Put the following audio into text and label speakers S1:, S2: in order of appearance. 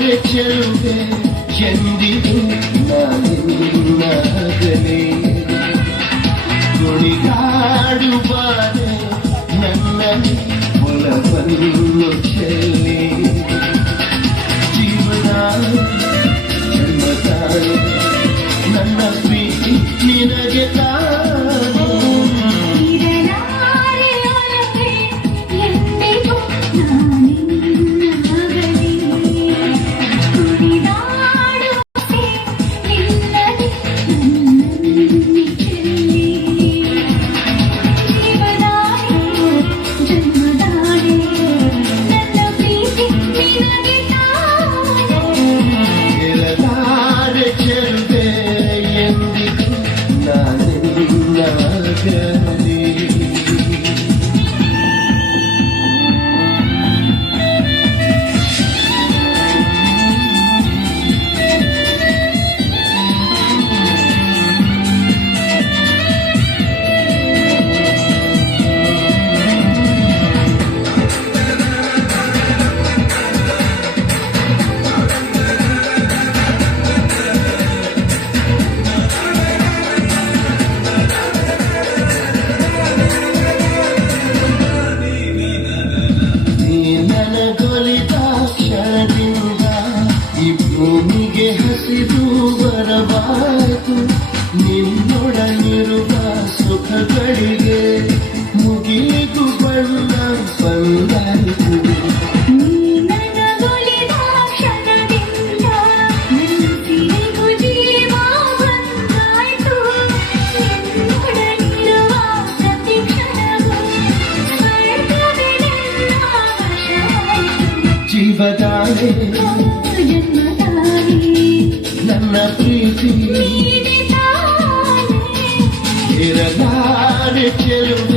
S1: ದಾರೆ ಚೆಲುವೆ ಎಂದಿಗೂ ನಾನು ನಿನ್ನ
S2: ಹಗಲೇ ಕುಣಿದಾಡುವಾರೆ ನನ್ನಲ್ಲಿ ಒಳ
S1: ಬಂದು ಚೆಲುವೆ
S2: eternity. ನನ್ನ
S1: ಪ್ರೀತಿ ಇರಲಾಡಿ ಚೆಲುವ